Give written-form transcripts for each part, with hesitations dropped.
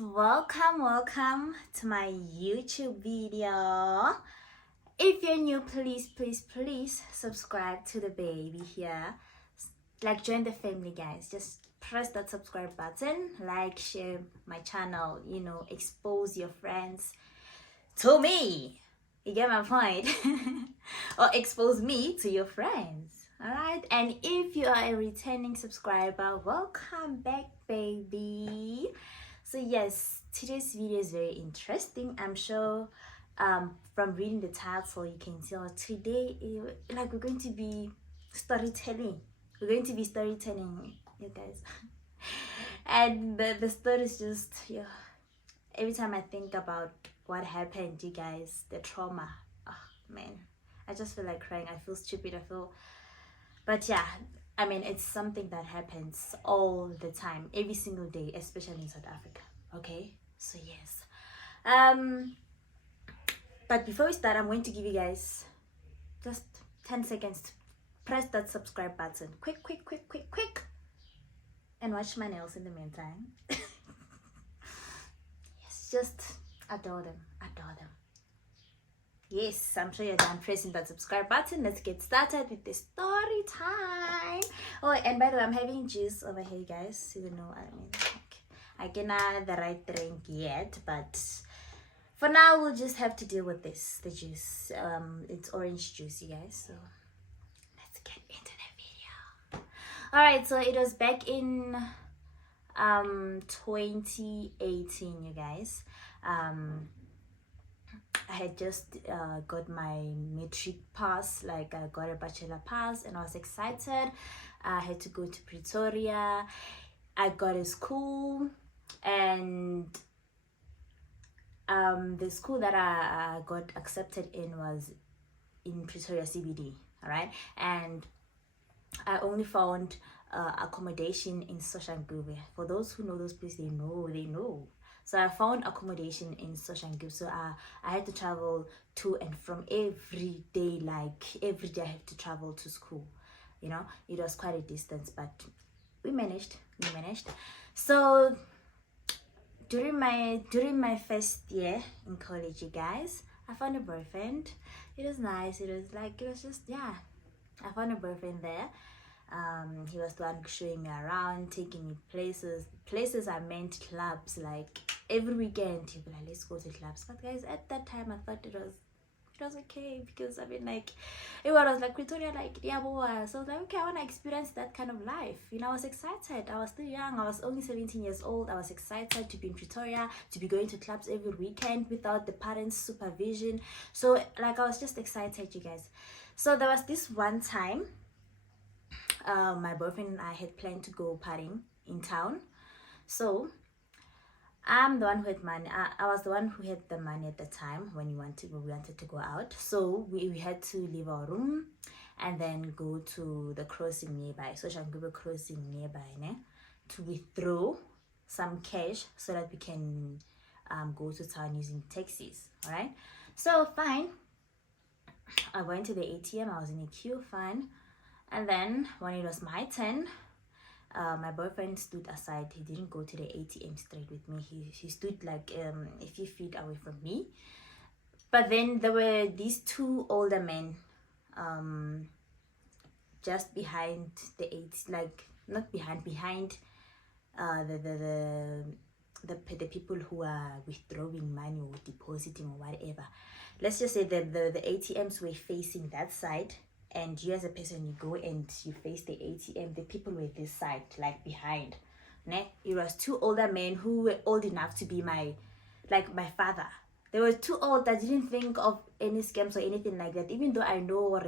welcome to my YouTube video. If you're new, please subscribe to the baby here. Like, join the family, guys. Just press that subscribe button, like, share my channel, expose your friends to me. You get my point? Or expose me to your friends. Alright, and if you are a returning subscriber, welcome back, baby. So yes, today's video is very interesting. I'm sure from reading the title you can tell today we're going to be storytelling. We're going to be storytelling, you guys. And the story is just, every time I think about what happened, you guys, the trauma, oh man, I just feel like crying. I feel stupid. But yeah, I mean, it's something that happens all the time, every single day, especially in South Africa. Okay, so yes. But before we start, I'm going to give you guys just 10 seconds to press that subscribe button. Quick, and watch my nails in the meantime. Yes, just adore them. Yes, I'm sure you're done pressing that subscribe button. Let's get started with the story time. Oh, and by the way, I'm having juice over here, guys. Even though I cannot the right drink yet, but for now we'll just have to deal with this. The juice, it's orange juice, you guys. So let's get into the video. All right, so it was back in 2018, you guys. I had just got my matric pass, like I got a bachelor pass, and I was excited. I had to go to Pretoria. I got a school, and the school that I got accepted in was in Pretoria CBD, all right? And I only found accommodation in Soshanguve. For those who know those places, they know. So I found accommodation in Soshanguve. So I had to travel to and from every day. Like every day I had to travel to school. It was quite a distance, but we managed. So during my first year in college, you guys, I found a boyfriend. It was nice. I found a boyfriend there. He was the one showing me around, taking me places I meant clubs. Like every weekend he'd be like, let's go to clubs. But guys, at that time I thought it was okay, because I mean, like, everyone was like Pretoria, like, yeah, boy. So I was like, okay, I want to experience that kind of life. I was excited. I was still young. I was only 17 years old. I was excited to be in Pretoria, to be going to clubs every weekend without the parents' supervision. So like, I was just excited, you guys. So there was this one time my boyfriend and I had planned to go partying in town. So I'm the one who had money. I was the one who had the money at the time when we wanted to go out. So we had to leave our room and then go to the crossing nearby, Soshanguve crossing nearby, to withdraw some cash so that we can go to town using taxis. All right. So fine. I went to the ATM. I was in a queue. Fine. And then when it was my turn, my boyfriend stood aside. He didn't go to the ATM straight with me. He stood like a few feet away from me. But then there were these two older men just behind the not behind the people who are withdrawing money or depositing or whatever. Let's just say that the ATMs were facing that side, and you as a person, you go and you face the ATM. The people were this side, like behind. It was two older men who were old enough to be my father. They were too old. I didn't think of any scams or anything like that, even though I know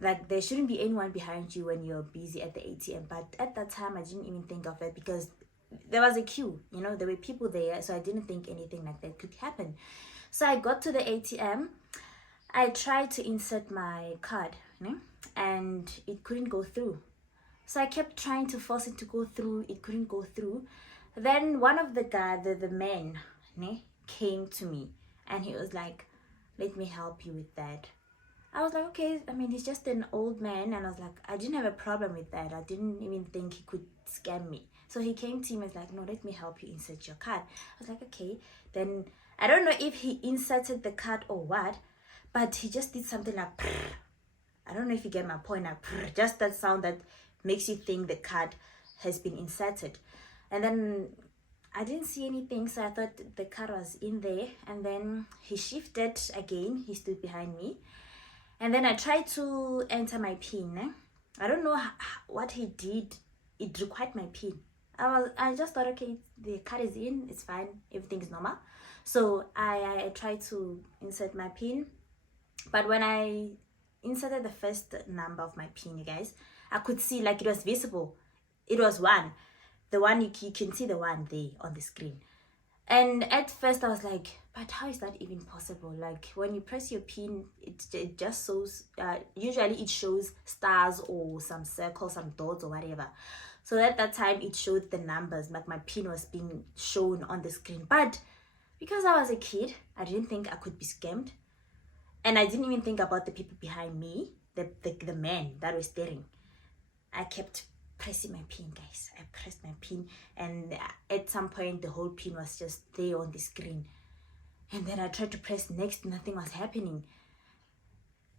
like there shouldn't be anyone behind you when you're busy at the ATM. But at that time I didn't even think of that, because there was a queue, there were people there. So I didn't think anything like that could happen. So I got to the ATM. I tried to insert my card, and it couldn't go through. So I kept trying to force it to go through. It couldn't go through. Then one of the men came to me, and he was like, let me help you with that. I was like, okay, I mean, he's just an old man. And I was like, I didn't have a problem with that. I didn't even think he could scam me. So he came to me and was like, no, let me help you insert your card. I was like, okay. Then I don't know if he inserted the card or what, but he just did something like, prrr. I don't know if you get my point, like, prrr, just that sound that makes you think the card has been inserted. And then I didn't see anything, so I thought the card was in there. And then he shifted again. He stood behind me. And then I tried to enter my PIN. I don't know what he did. It required my PIN. I just thought, okay, the card is in, it's fine, everything's normal. So I tried to insert my PIN. But when I inserted the first number of my PIN, you guys, I could see like it was visible. It was 1. The one you can see the 1 there on the screen. And at first I was like, but how is that even possible? Like when you press your PIN, it just shows, usually it shows stars or some circles, some dots or whatever. So at that time it showed the numbers, like my PIN was being shown on the screen. But because I was a kid, I didn't think I could be scammed. And I didn't even think about the people behind me, the man that was staring. I kept pressing my PIN, guys. I pressed my PIN, and at some point the whole PIN was just there on the screen. And then I tried to press next, nothing was happening.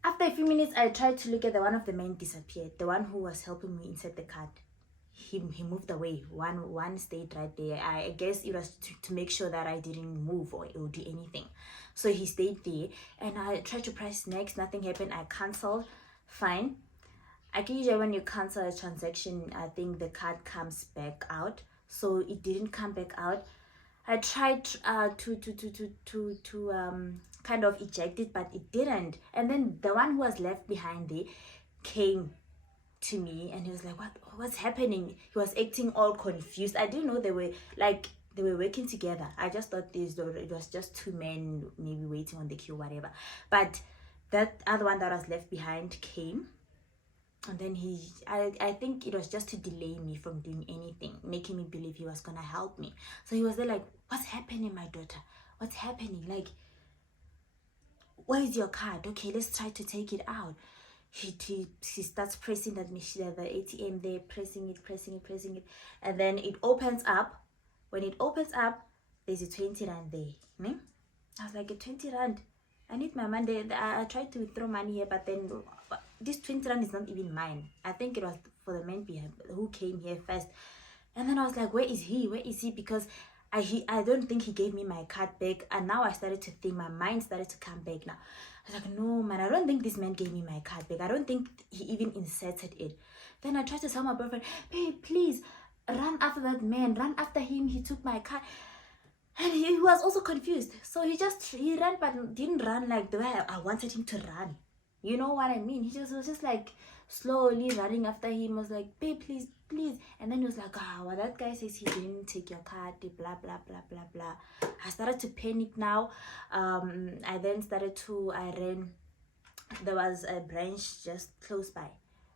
After a few minutes, I tried to look at the one of the men disappeared. The one who was helping me insert the card, he moved away. One stayed right there. I guess it was to make sure that I didn't move or do anything. So he stayed there, and I tried to press next, nothing happened. I canceled, fine. I can usually, when you cancel a transaction, I think the card comes back out. So it didn't come back out. I tried to kind of eject it, but it didn't. And then the one who was left behind there came to me, and he was like, what's happening? He was acting all confused. I didn't know they were working together. I just thought it was just 2 men maybe waiting on the queue, whatever. But that other one that was left behind came. And then I think it was just to delay me from doing anything, making me believe he was gonna help me. So he was there like, what's happening, my daughter? What's happening? Like, where is your card? Okay, let's try to take it out. He starts pressing that machine, the ATM there, pressing it. And then it opens up. When it opens up, there's a 20 rand there. I was like, a 20 rand? I need my money. I tried to withdraw money here, but then this 20 rand is not even mine. I think it was for the man behind who came here first. And then I was like, where is he? Because I don't think he gave me my card back. And now I started to think, my mind started to come back now. I was like, no, man, I don't think this man gave me my card back. I don't think he even inserted it. Then I tried to tell my boyfriend, babe, please, run after that man. Run after him. He took my card. And he was also confused. So he ran, but didn't run like the way I wanted him to run. You know what I mean? He was just like slowly running after him. I was like, babe, please. And then he was like, well, that guy says he didn't take your card, blah, blah, blah, blah, blah. I started to panic now. I ran. There was a branch just close by.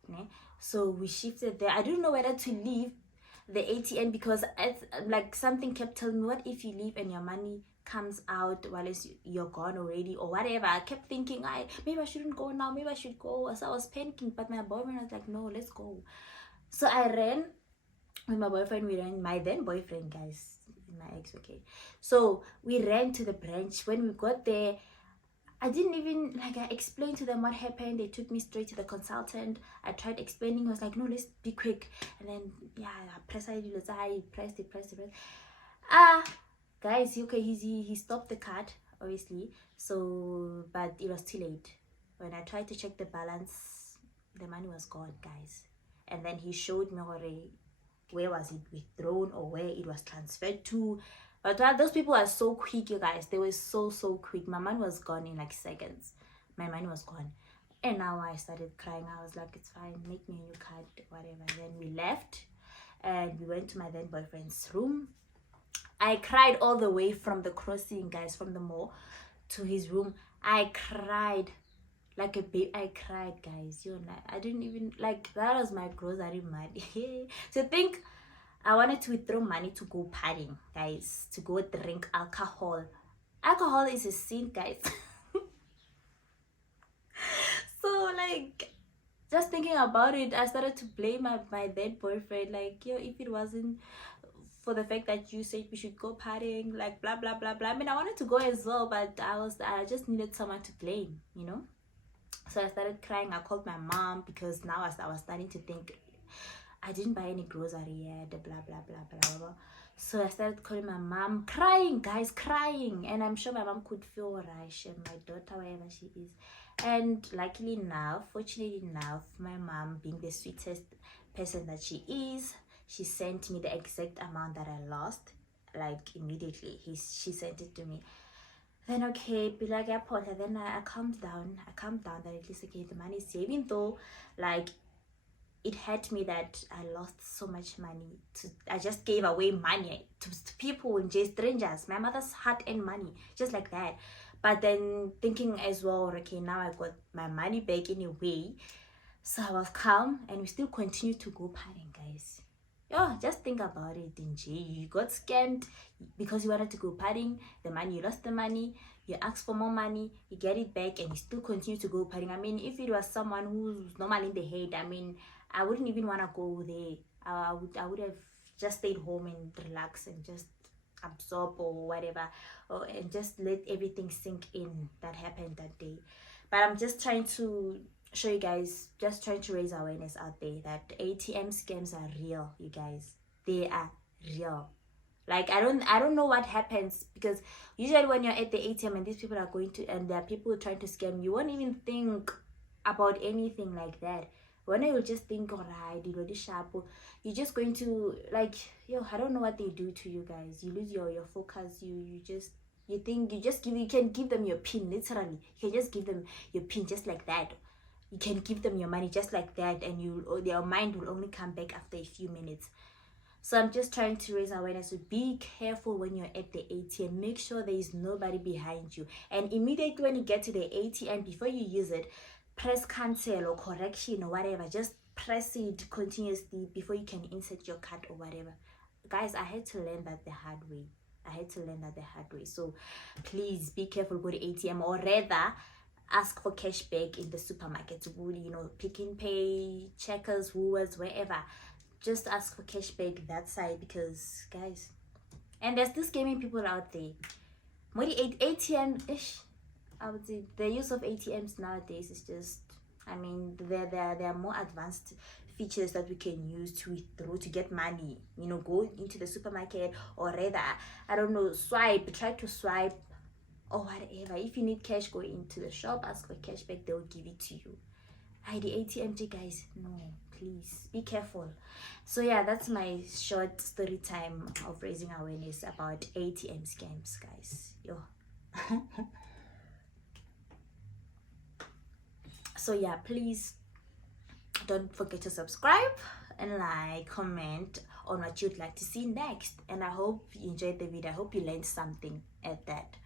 Okay? So we shifted there. I didn't know whether to leave the ATM because like something kept telling me, what if you leave and your money comes out while you're gone already or whatever. I kept thinking, maybe I shouldn't go now, maybe I should go. So I was panicking, but my boyfriend was like, no, let's go. So I ran with my boyfriend. We ran, my then boyfriend, guys, my ex, okay. So we ran to the branch. When we got there, I didn't even, I explained to them what happened. They took me straight to the consultant. I tried explaining. I was like, no, let's be quick. And then, I pressed it. Guys, okay, he stopped the card, obviously. So, but it was too late. When I tried to check the balance, the money was gone, guys. And then he showed me where was it withdrawn or where it was transferred to. But those people are so quick, you guys. They were so quick. My money was gone in like seconds. My money was gone. And now I started crying. I was like, it's fine. Make me a new card, whatever. Then we left. And we went to my then boyfriend's room. I cried all the way from the crossing, guys. From the mall to his room. I cried like a baby. I cried, guys. I didn't even, that was my grocery money. So think, I wanted to withdraw money to go partying, guys, to go drink alcohol. Alcohol is a sin, guys. like, just thinking about it, I started to blame my then boyfriend. Like, yo, if it wasn't for the fact that you said we should go partying, like blah blah blah blah. I mean, I wanted to go as well, but I just needed someone to blame, you know. So I started crying. I called my mom because now I was starting to think I didn't buy any grocery yet, blah blah blah blah blah. So I started calling my mom, crying, guys, crying. And I'm sure my mom could feel rush and my daughter, wherever she is. And luckily enough, fortunately enough, my mom, being the sweetest person that she is, she sent me the exact amount that I lost, like immediately. She sent it to me. Then okay, be like airport, and then I calmed down. I calmed down that at least okay, the money is here. Even though like it hurt me that I lost so much money. I just gave away money to people and just strangers. My mother's hard-earned money, just like that. But then thinking as well, okay, now I got my money back anyway. So I was calm and we still continue to go partying, guys. Yeah, just think about it, Dingy. You got scammed because you wanted to go partying. The money, you lost the money. You ask for more money, you get it back, and you still continue to go partying. I mean, if it was someone who's normally in the head, I mean, I wouldn't even want to go there. I would have just stayed home and relax and just absorb or whatever, and just let everything sink in that happened that day. But I'm just trying to show you guys, just trying to raise awareness out there that ATM scams are real, you guys. They are real. Like I don't know what happens, because usually when you're at the ATM and these people are going to, and there are people trying to scam you, won't even think about anything like that. When you just think, alright, you know, this sharp, you're just going to like, yo, I don't know what they do to you guys. You lose your focus. You think you can give them your pin, literally. You can just give them your pin just like that. You can give them your money just like that, and their mind will only come back after a few minutes. So I'm just trying to raise awareness. So be careful when you're at the ATM. Make sure there is nobody behind you. And immediately when you get to the ATM, before you use it, press cancel or correction or whatever. Just press it continuously before you can insert your card or whatever. Guys, I had to learn that the hard way. So please be careful. Go to ATM, or rather ask for cash back in the supermarket. You know, Pick n Pay, Checkers, Woolworths, wherever. Just ask for cash back that side, because guys, and there's still scamming people out there. More the ATM ish. I would say the use of ATMs nowadays is just, I mean, there are more advanced features that we can use to withdraw, to get money. You know, go into the supermarket, or rather, I don't know, try to swipe or whatever. If you need cash, go into the shop, ask for cash back, they'll give it to you. The ATM, guys, no, please be careful. So yeah, that's my short story time of raising awareness about ATM scams, guys. Yo. So yeah, please don't forget to subscribe and like, comment on what you'd like to see next. And I hope you enjoyed the video. I hope you learned something at that.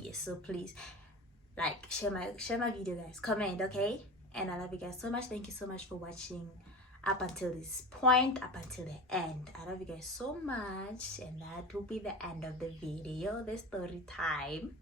Yes, so please like, share my video, guys, comment, okay? And I love you guys so much. Thank you so much for watching up until this point, up until the end. I love you guys so much, and that will be the end of the video, the story time.